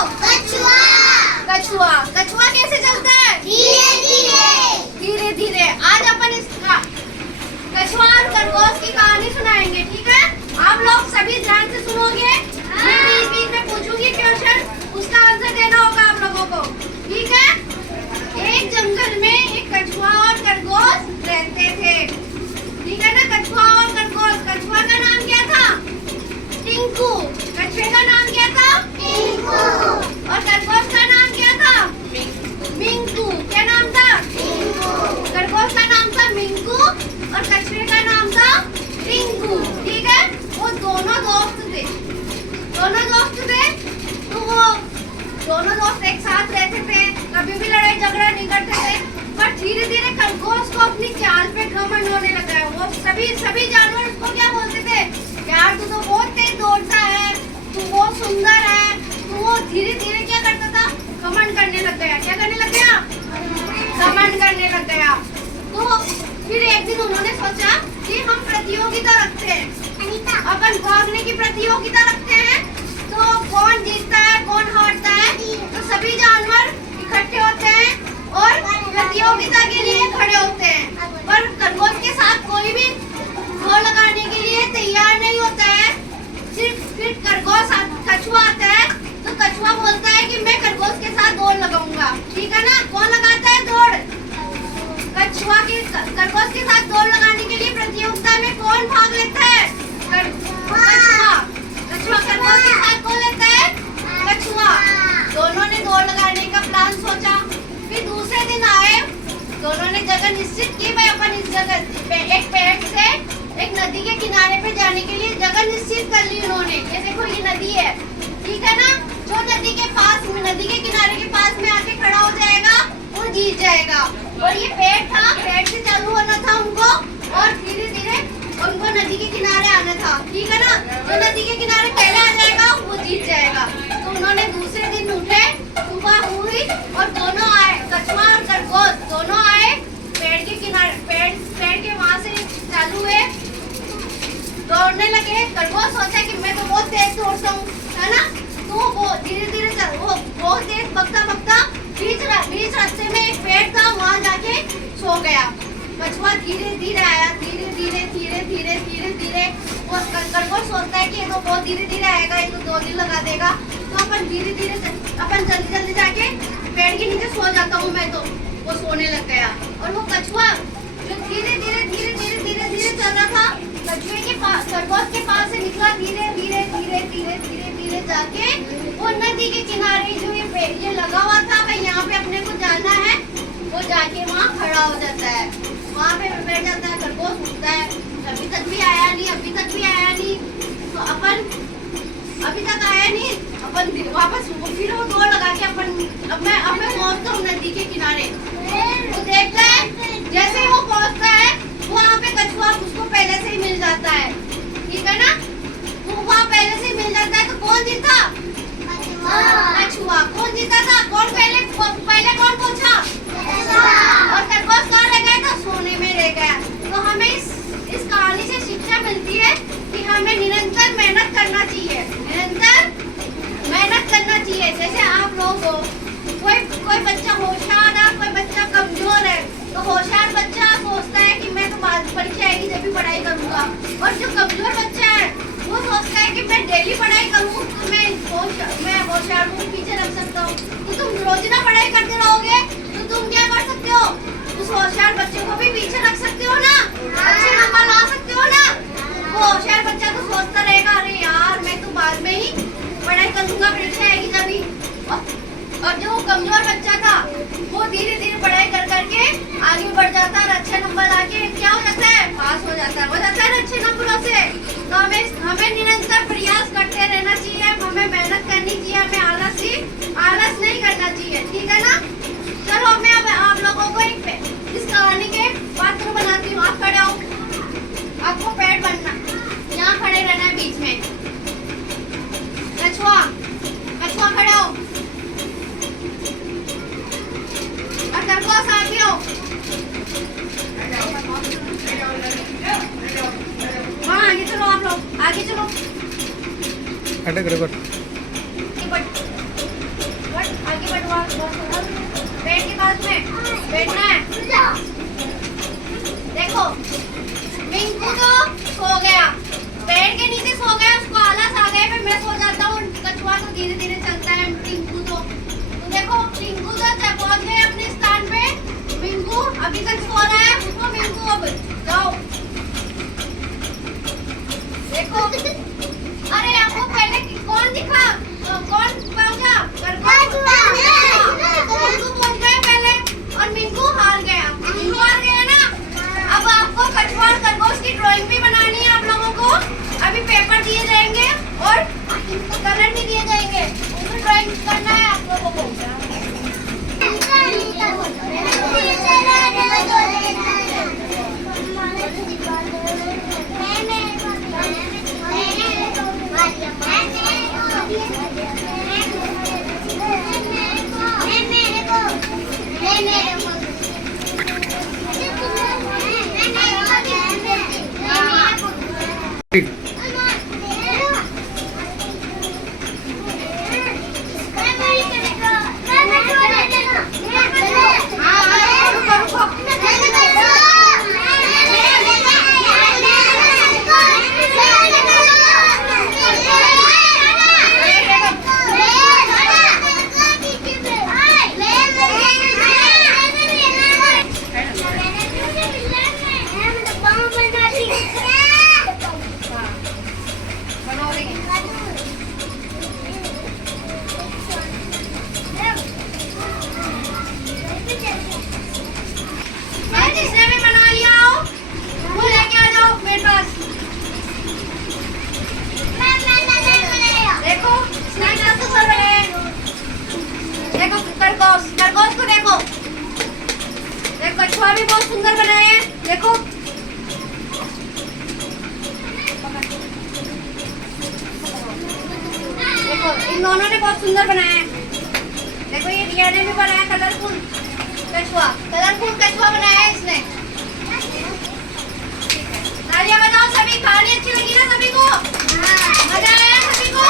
कछुआ। कछुआ कछुआ कैसे चलता है? धीरे धीरे। धीरे धीरे। आज अपन इसका कछुआ और खरगोश की कहानी सुनाएंगे, ठीक है? आप लोग सभी ध्यान से सुनोगे। मैं बीच बीच में पूछूंगी क्वेश्चन, उसका आंसर देना होगा आप लोगों को, ठीक है? एक जंगल में एक कछुआ और खरगोश रहते थे, ठीक है ना? कछुआ और खरगोश। कछुआ का नाम क्या था? टिंकू। कछुए का नाम क्या था? टिंकू। और खरगोश का नाम क्या था? मिंकू। क्या नाम था? टिंकू। खरगोश का नाम था मिंकू और कछुए का नाम था टिंकू, ठीक है? वो दोनों दोस्त थे। तो वो दोनों दोस्त एक साथ रहते थे, कभी भी लड़ाई झगड़ा नहीं करते थे। पर धीरे धीरे खरगोश को अपनी चाल पे घमंड होने लगा है। वो सभी जानवर उसको क्या बोलते थे? यार तू तो बहुत तेज दौड़ता है, तू बहुत सुंदर है। तो वो धीरे धीरे क्या करता था? घमंड करने लग गया। क्या करने लग गया? घमंड करने लग गया। तो फिर एक दिन उन्होंने सोचा कि हम प्रतियोगिता रखते हैं, अपन भागने की प्रतियोगिता रखते हैं। तो कौन जीतता है कौन हारता है, तो सभी जानवर इकट्ठे होते हैं और प्रतियोगिता के लिए खड़े होते हैं। पर खरगोश के साथ कोई भी दौड़ लगाने के लिए तैयार नहीं होता है। फिर कछुआ आता है, तो कछुआ बोलता है कि मैं खरगोश के साथ दौड़ लगाऊंगा, ठीक है ना? कौन लगाता है दौड़? कछुआ के खरगोश के साथ दौड़ लगाने के लिए प्रतियोगिता में कौन भाग लेता है? कछुआ खरगोश के साथ कौन लेता है? कछुआ। दोनों ने दौड़ लगाने का प्लान सोचा। फिर दूसरे दिन आए, दोनों ने जगह निश्चित की, भाई अपन इस जगह पे एक पेड़ से एक नदी के किनारे पे जाने के लिए जगह निश्चित कर ली उन्होंने। ये देखो ये नदी है, ठीक है ना? जो नदी के किनारे के पास में आके खड़ा हो जाएगा वो जीत जाएगा। और ये पेड़ था, पेड़ से चालू होना था उनको और धीरे धीरे उनको नदी के किनारे आना था, ठीक है ना? जो नदी के किनारे पहले आ जाएगा वो जीत जाएगा। तो उन्होंने दूसरे दिन उठे, सुबह हुई और दोनों आए, कछुआ और खरगोश दोनों आए पेड़ के किनारे। पेड़ के वहां से चालू हुए, दौड़ने लगे। खरगोश सोचा कि मैं तो बहुत तेज दौड़ता हूँ, है ना? तो वो धीरे धीरे वो बहुत तेज भगता बीच रास्ते में एक पेड़ था, वहां जाके सो गया। कछुआ धीरे धीरे आया, धीरे धीरे वो खरगोश सोचता है कि ये तो बहुत धीरे धीरे आएगा, ये तो 2 दिन लगा देगा। तो अपन जल्दी जाके पेड़ के नीचे सो जाता हूँ मैं। तो वो सोने लग गया और वो कछुआ जो धीरे धीरे चल रहा था, खरगोश के पास से निकला। धीरे जाके वो नदी के किनारे जो ये लगा हुआ था, भाई यहाँ पे अपने को जाना है, वो जाके वहाँ खड़ा हो जाता है। वहाँ पे बैठ जाता है। खरगोश उठता है, अभी तक भी आया नहीं। तो अपन वापस फिर वो दौड़ लगा के अब मैं पहुँचता हूँ नदी के किनारे। वो देखता है, जैसे ही वो पहुँचता है वहाँ पे कछुआ उसको पहले से ही मिल जाता है, ठीक है ना? वो वहाँ पहले से ही मिल जाता है। तो कौन जीता? कछुआ। कौन जीता था? कौन पहले कौन पहुँचा? और खरगोश कहाँ रह गया था? सोने में रह गया। तो हमें इस कहानी से शिक्षा मिलती है कि हमें निरंतर मेहनत करना चाहिए। जैसे आप लोग हो, कोई बच्चा होशियार है, कोई बच्चा कमजोर है। तो होशियार बच्चा सोचता है कि मैं तो बाद परीक्षा आएगी जब भी पढ़ाई करूंगा, और जो कमजोर बच्चा है वो सोचता है कि मैं डेली पढ़ाई करूँ तो मैं होशियार हूँ, पीछे रख सकता हूँ। तो तुम रोजाना पढ़ाई करते रहोगे तो तुम क्या कर सकते हो? उस होशियार बच्चे को भी पीछे रख सकते हो ना, अच्छे नंबर ला सकते हो ना। वो होशियार बच्चा तो सोचता रहेगा, अरे यार मैं तो बाद में ही पढ़ाई करूंगा, परीक्षा आएगी तभी। और जो कमजोर बच्चा था वो धीरे धीरे पढ़ाई करके आगे बढ़ जाता है और अच्छे नंबर आके क्या हो जाता है? पास हो जाता है अच्छे नंबरों से। तो हमें निरंतर प्रयास करते रहना चाहिए, हमें मेहनत करनी चाहिए, हमें आलस नहीं करना चाहिए, ठीक है ना? चलो मैं अब आप लोगों को इस कहानी के पात्र बनाती हूँ। आप खड़े हो, आपको पेड़ बनना, यहाँ खड़े रहना है बीच में। कछुआ खड़े हो और खरगोश आगे हो। वहाँ आगे चलो, आप लोग आगे चलो। बैठना है। देखो मिंकू तो सो गया, पेड़ के नीचे सो गया, उसको आलस आ गया, फिर मैं सो जाता हूँ। कछुआ तो धीरे धीरे चलता है। टिंकू तो देखो टिंकू तो पहुंच गए अपने स्थान पे। मिंकू अभी तक सो रहा है, उठो मिंकू अब जाओ। देखो अरे आपको पहले कौन दिखा, कौन पहुंचा? मिंकू पहुंच गए पहले और मिंकू हार गया। मिंकू हार गया ना। अब आपको कछुआ और खरगोश की ड्राइंग भी बनानी है आप लोगों को। अभी पेपर दिए जाएंगे और कलर भी दिए जाएंगे, उसमें ड्राइंग करना है आप लोगों को। जिसने भी बना लिया हो वो लेके आ जाओ मेरे पास। देखो स्नैक सुंदर बने। देखो खरगोश, खरगोश को देखो। देखो कछुआ भी बहुत सुंदर बनाए हैं। देखो देखो इन दोनों ने बहुत सुंदर बनाया है। देखो ये रिया ने भी बनाया कलरफुल कछुआ, कलरफुल कछुआ बनाया है इसने। तालियां बजाओ सभी। कहानी अच्छी लगी ना सभी को? मजा आया सभी को?